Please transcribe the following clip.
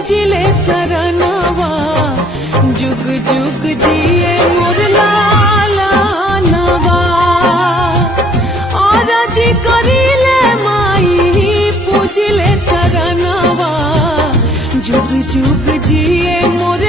पूजिले चरणवा जुग जुग जिए मोर लाला नवा और जी करिले माई पूजिले चरणवा जुग जुग जिए मोर